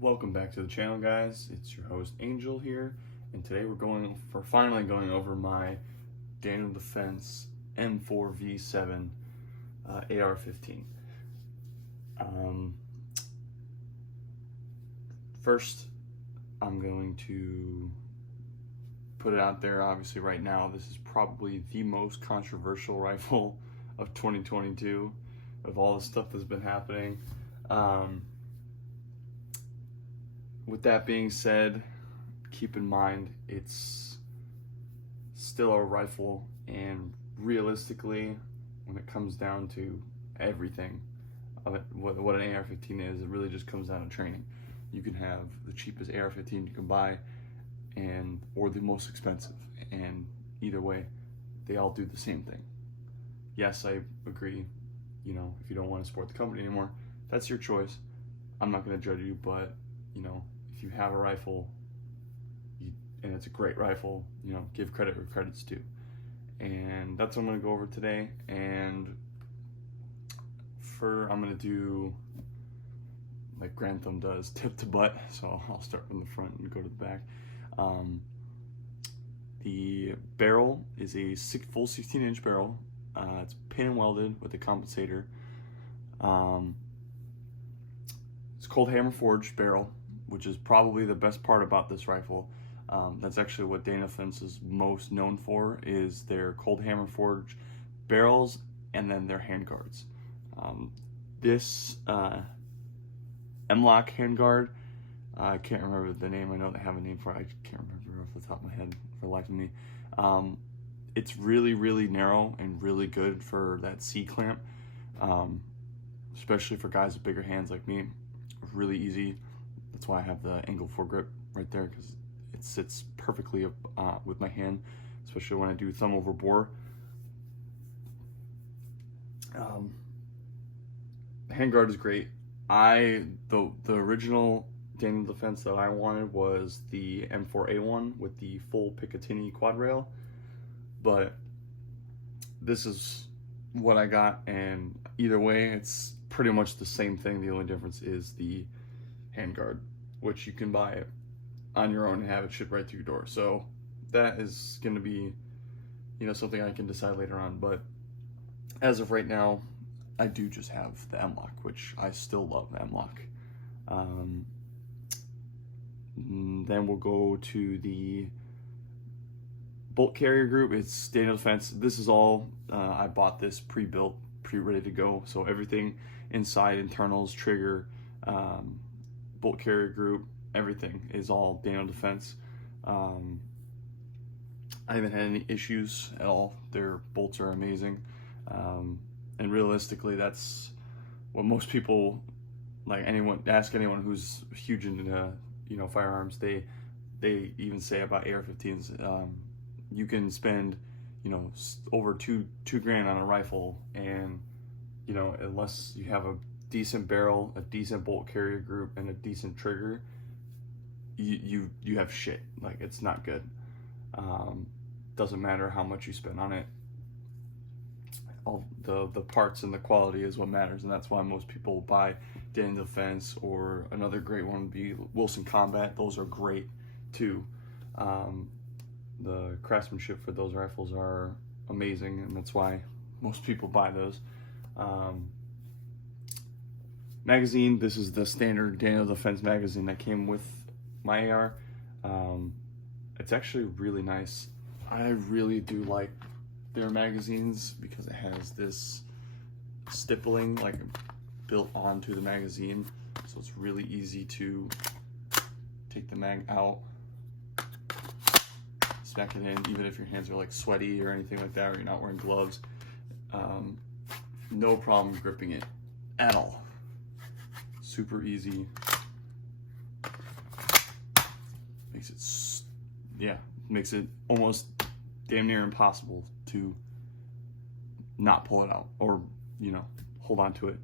Welcome back to the channel, guys. It's your host Angel here, and today we're finally going over my Daniel Defense M4v7 AR-15. First, I'm going to put it out there. Obviously, right now, this is probably the most controversial rifle of 2022 of all the stuff that's been happening. With that being said, keep in mind it's still a rifle, and realistically, when it comes down to everything of it, what an AR-15 is, it really just comes down to training. You can have the cheapest AR-15 you can buy, or the most expensive, and either way, they all do the same thing. Yes, I agree. You know, if you don't want to support the company anymore, that's your choice. I'm not going to judge you, but you know, if you have a rifle and it's a great rifle, you know, give credit where credit's due. And that's what I'm going to go over today. And I'm going to do like Grand Thumb does, tip to butt. So I'll start from the front and go to the back. The barrel is a full 16-inch barrel. It's pin and welded with a compensator. It's cold hammer forged barrel, which is probably the best part about this rifle. That's actually what Daniel Defense is most known for, is their cold hammer forged barrels and then their handguards. This M-Lock handguard, I can't remember the name. I know they have a name for it. I can't remember off the top of my head for the life of me. It's really, really narrow and really good for that C-clamp, especially for guys with bigger hands like me. Really easy. That's why I have the angle foregrip right there, because it sits perfectly with my hand, especially when I do thumb over bore. The handguard is great. The original Daniel Defense that I wanted was the M4A1 with the full Picatinny quad rail, but this is what I got, and either way, it's pretty much the same thing. The only difference is the handguard, which you can buy it on your own and have it shipped right to your door. So that is going to be, you know, something I can decide later on. But as of right now, I do just have the M-Lock, which I still love the M-Lock. Then we'll go to the bolt carrier group. It's Daniel Defense. This is all, I bought this pre-built, pre-ready to go. So everything inside, internals, trigger, bolt carrier group, everything is all Daniel Defense. I haven't had any issues at all. Their bolts are amazing. And realistically, that's what most people, ask anyone who's huge into, you know, firearms, they even say about AR-15s. You can spend, you know, over two grand on a rifle, and you know, unless you have a decent barrel, a decent bolt carrier group, and a decent trigger, you have shit. Like, it's not good. Doesn't matter how much you spend on it. All the parts and the quality is what matters, and that's why most people buy Daniel Defense, or another great one would be Wilson Combat. Those are great too. The craftsmanship for those rifles are amazing, and that's why most people buy those. Magazine, this is the standard Daniel Defense magazine that came with my AR. It's actually really nice. I really do like their magazines because it has this stippling like built onto the magazine, so it's really easy to take the mag out, smack it in, even if your hands are like sweaty or anything like that, or you're not wearing gloves. No problem gripping it at all. Super easy. Makes it almost damn near impossible to not pull it out, or, you know, hold on to it.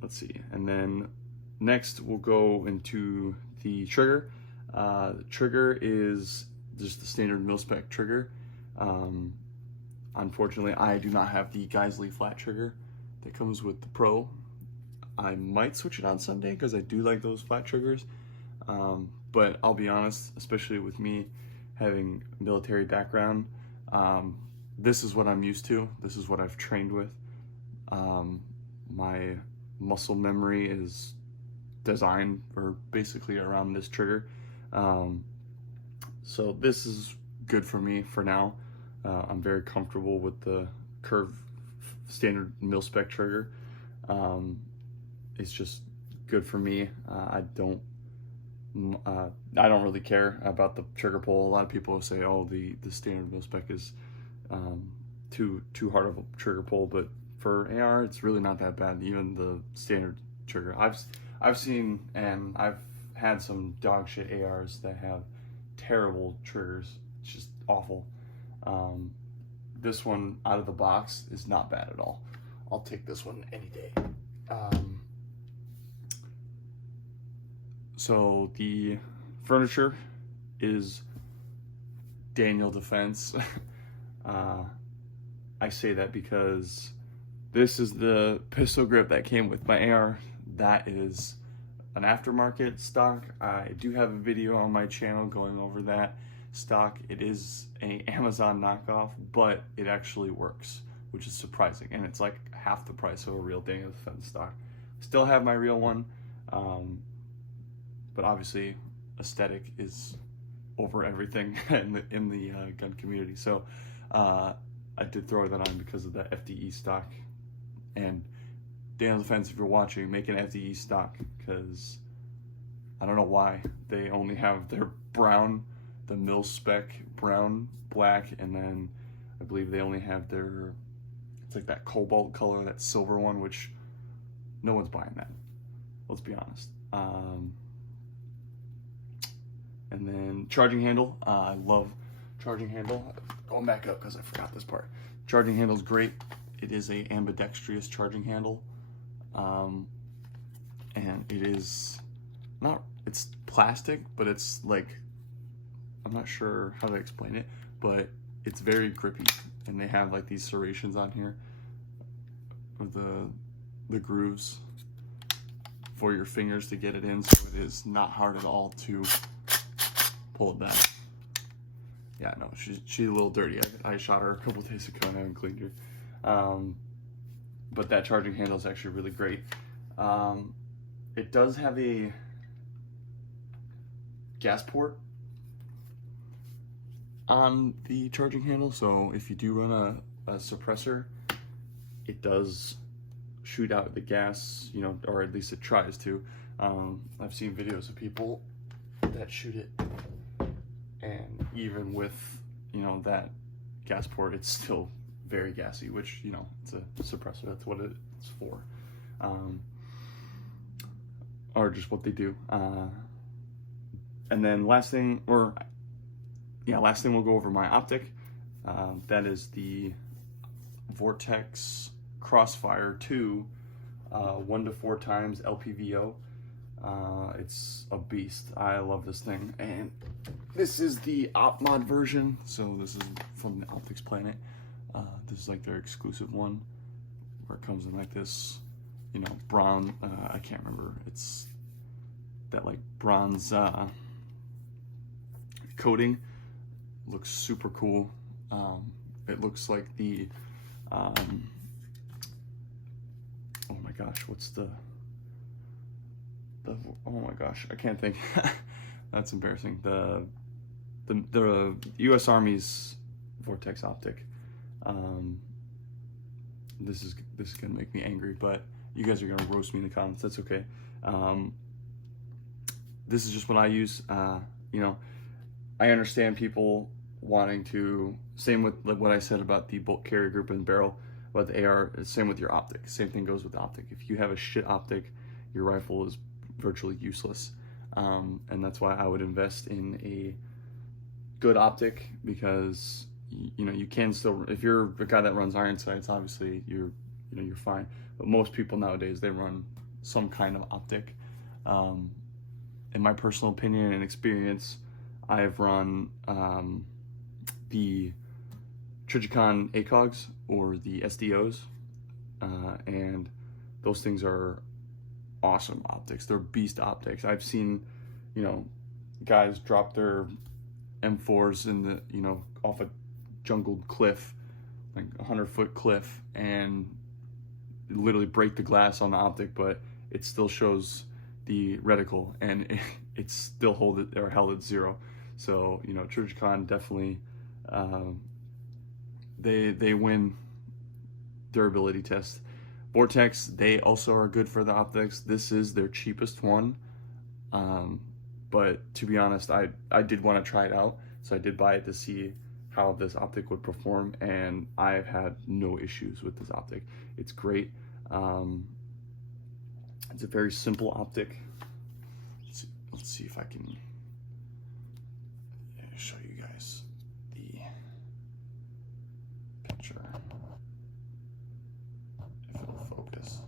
Let's see, and then next we'll go into the trigger. The trigger is just the standard mil-spec trigger. Unfortunately, I do not have the Geisley flat trigger that comes with the Pro. I might switch it on Sunday because I do like those flat triggers. But I'll be honest, especially with me having military background, this is what I'm used to. This is what I've trained with. My muscle memory is designed or basically around this trigger. So this is good for me for now. I'm very comfortable with the curved standard mil-spec trigger. It's just good for me. I don't really care about the trigger pull. A lot of people say, oh, the standard mil-spec is too hard of a trigger pull, but for AR, it's really not that bad. Even the standard trigger, I've seen, and I've had some dog shit ARs that have terrible triggers. It's just awful. This one out of the box is not bad at all. I'll take this one any day. So the furniture is Daniel Defense. I say that because this is the pistol grip that came with my AR. That is an aftermarket stock. I do have a video on my channel going over that stock. It is an Amazon knockoff, but it actually works, which is surprising. And it's like half the price of a real Daniel Defense stock. Still have my real one, but obviously aesthetic is over everything in the gun community. So I did throw that on because of the FDE stock. And Daniel Defense, if you're watching, make an FDE stock, because I don't know why they only have their brown, the mil-spec brown, black, and then I believe they only have their, it's like that cobalt color, that silver one, which no one's buying that. Let's be honest. And then charging handle. I love charging handle. Going back up because I forgot this part. Charging handle is great. It is a ambidextrous charging handle. And it is not, it's plastic, but it's like, I'm not sure how to explain it, but it's very grippy. And they have like these serrations on here with the grooves for your fingers to get it in, so it is not hard at all to pull it back. Yeah, no, she's a little dirty. I shot her a couple days ago and I haven't cleaned her. But that charging handle is actually really great. It does have a gas port on the charging handle, so if you do run a suppressor, it does shoot out the gas, you know, or at least it tries to. I've seen videos of people that shoot it, and even with, you know, that gas port, it's still very gassy, which, you know, it's a suppressor, that's what it's for, or just what they do. And then last thing we'll go over my optic. That is the Vortex Crossfire 2 1 to 4 times LPVO. It's a beast. I love this thing, and this is the op mod version, so this is from the Optics Planet. This is like their exclusive one, where it comes in like this, you know, brown, I can't remember, it's that like bronze coating. Looks super cool. It looks like the oh my gosh, what's the oh my gosh, I can't think. That's embarrassing. The US Army's Vortex optic. This is gonna make me angry, but you guys are gonna roast me in the comments. That's okay. This is just what I use. You know, I understand people wanting to, same with like what I said about the bolt carrier group and barrel, about the AR, same with your optic. Same thing goes with the optic. If you have a shit optic, your rifle is virtually useless. And that's why I would invest in a good optic, because you know, you can still, if you're a guy that runs iron sights, obviously you're fine. But most people nowadays, they run some kind of optic. In my personal opinion and experience, I've run the Trijicon ACOGs or the SDOs, and those things are awesome optics. They're beast optics. I've seen, you know, guys drop their M4s in the, you know, off a jungled cliff, like 100-foot cliff, and literally break the glass on the optic, but it still shows the reticle, and it's still held at 0. So, you know, Trijicon definitely, they win durability test. Vortex, they also are good for the optics. This is their cheapest one, but to be honest, I did want to try it out, so I did buy it to see how this optic would perform, and I've had no issues with this optic. It's great. It's a very simple optic. Let's see if I can show you guys the picture, if it'll focus.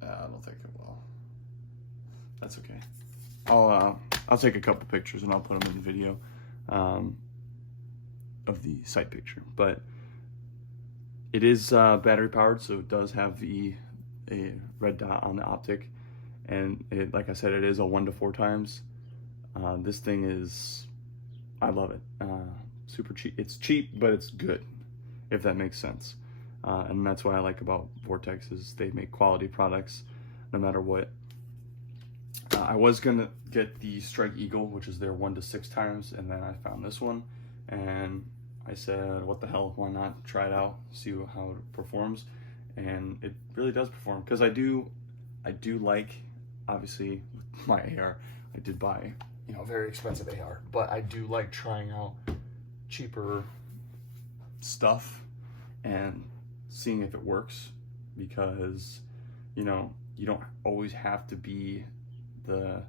I don't think it will. That's okay. I'll take a couple pictures and I'll put them in the video of the sight picture. But it is battery powered, so it does have a red dot on the optic, and it, like I said, it is a 1 to 4 times. This thing is, I love it. Super cheap. It's cheap, but it's good, if that makes sense. And that's what I like about Vortex, is they make quality products no matter what. I was gonna get the Strike Eagle, which is their 1 to 6 times, and then I found this one, and I said, what the hell, why not try it out, see how it performs. And it really does perform, because I do like, obviously, with my AR, I did buy, you know, a very expensive AR, but I do like trying out cheaper stuff and seeing if it works, because, you know, you don't always have to be the,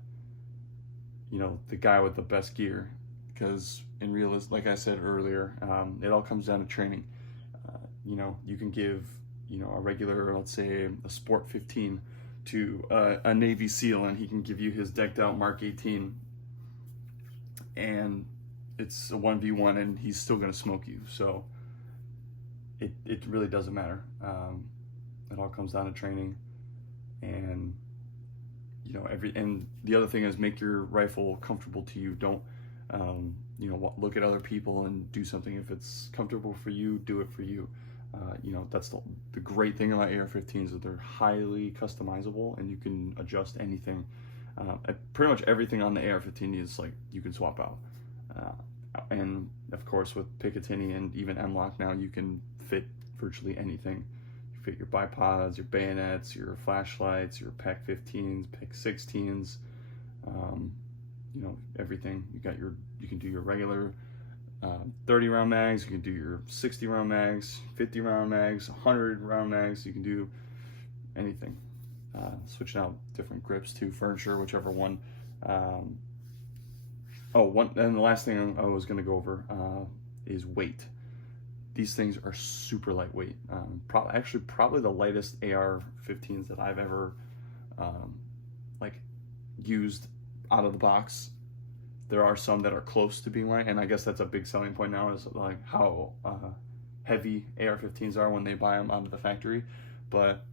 you know, the guy with the best gear, because in realism, like I said earlier, it all comes down to training. You know, you can give, you know, a regular, let's say a Sport 15 to a Navy SEAL, and he can give you his decked out Mark 18, and it's a 1v1, and he's still gonna smoke you. So it really doesn't matter. It all comes down to training, and you know, and the other thing is, make your rifle comfortable to you. Don't you know, look at other people and do something. If it's comfortable for you, do it for you. You know, that's the great thing about AR-15s, is they're highly customizable, and you can adjust anything. Pretty much everything on the AR-15 is like, you can swap out. And of course, with Picatinny and even M-Lock now, you can fit virtually anything. You fit your bipods, your bayonets, your flashlights, your PAC-15s, PAC-16s, you know, everything. You can do your regular 30 round mags, you can do your 60 round mags, 50 round mags, 100 round mags, you can do anything. Switching out different grips to furniture, whichever one. And the last thing I was going to go over is weight. These things are super lightweight. Probably the lightest AR-15s that I've ever like used out of the box. There are some that are close to being light, and I guess that's a big selling point now, is like how heavy AR-15s are when they buy them out of the factory. But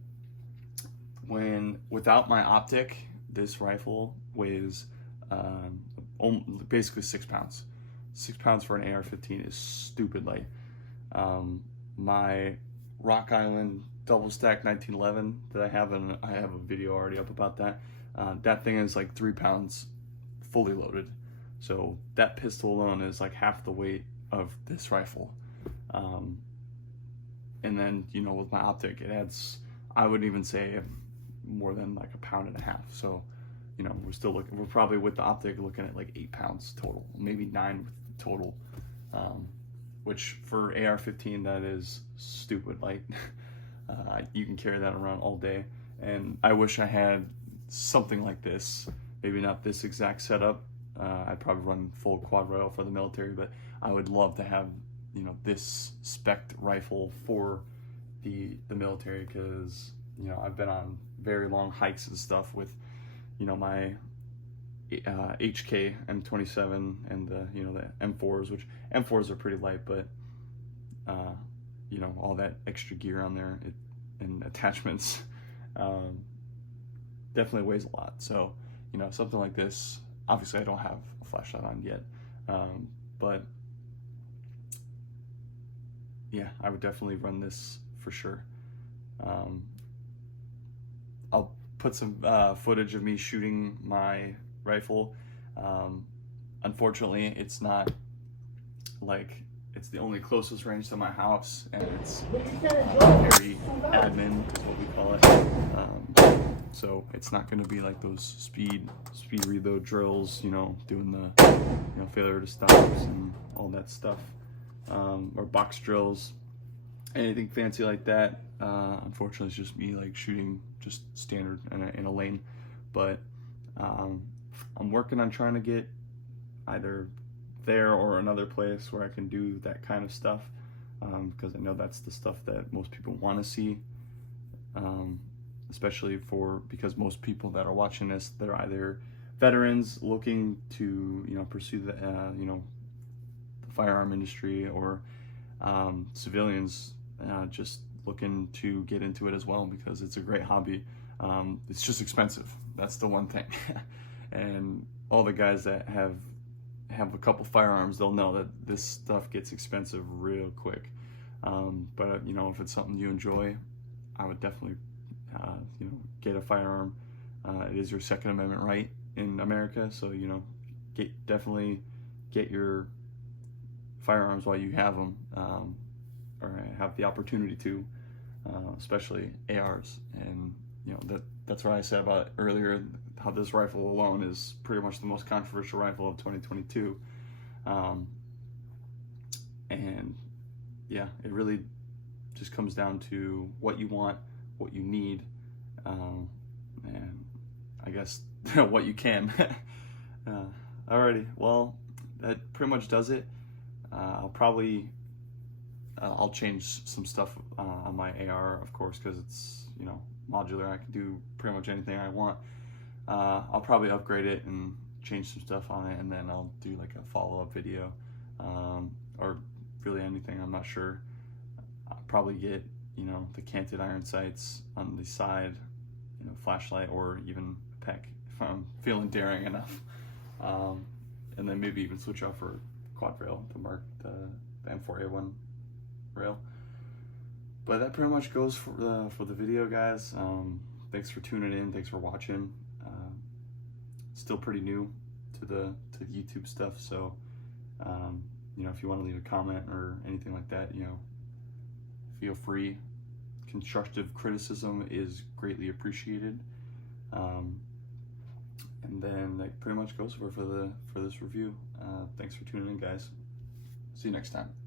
without my optic, this rifle weighs basically 6 pounds. 6 pounds for an AR-15 is stupid light. My Rock Island double stack 1911 that I have, and I have a video already up about that. That thing is like 3 pounds fully loaded. So that pistol alone is like half the weight of this rifle. And then, you know, with my optic, it adds, I wouldn't even say more than like 1.5 pounds. So, you know, we're probably with the optic looking at like 8 pounds total, maybe 9 total. Which for AR-15, that is stupid light. You can carry that around all day. And I wish I had something like this, maybe not this exact setup. I'd probably run full quad rail for the military, but I would love to have, you know, this spec'd rifle for the military, because, you know, I've been on very long hikes and stuff with, you know, my HK M27 and the, you know, the M4s, which M4s are pretty light, but you know, all that extra gear on there and attachments, definitely weighs a lot. So, you know, something like this, obviously I don't have a flashlight on yet, but yeah, I would definitely run this for sure. I'll put some footage of me shooting my rifle. Unfortunately, it's not like, it's the only closest range to my house, and it's very admin is what we call it. So it's not going to be like those speed reload drills, you know, doing the, you know, failure to stops and all that stuff, or box drills, anything fancy like that. Unfortunately, it's just me like shooting just standard in a lane. But I'm working on trying to get either there or another place where I can do that kind of stuff, because I know that's the stuff that most people want to see, especially because most people that are watching this, they're either veterans looking to, you know, pursue the you know, the firearm industry, or civilians just looking to get into it as well, because it's a great hobby. It's just expensive. That's the one thing. And all the guys that have a couple firearms, they'll know that this stuff gets expensive real quick. But you know, if it's something you enjoy, I would definitely you know, get a firearm. It is your Second Amendment right in America, so, you know, definitely get your firearms while you have them, or have the opportunity to, especially ARs. And you know, that's what I said about earlier, how this rifle alone is pretty much the most controversial rifle of 2022. And yeah, it really just comes down to what you want, what you need, and I guess what you can. Alrighty, well, that pretty much does it. I'll change some stuff on my AR, of course, because it's, you know, modular. I can do pretty much anything I want. I'll probably upgrade it and change some stuff on it, and then I'll do like a follow-up video, or really anything. I'm not sure. I'll probably get, you know, the canted iron sights on the side, you know, flashlight, or even a PEC if I'm feeling daring enough, and then maybe even switch out for quad rail to mark the M4A1 rail. But that pretty much goes for the video, guys. Thanks for tuning in. Thanks for watching. Still pretty new to the YouTube stuff, so you know, if you want to leave a comment or anything like that, you know, feel free. Constructive criticism is greatly appreciated. And then that pretty much goes for this review. Thanks for tuning in, guys. See you next time.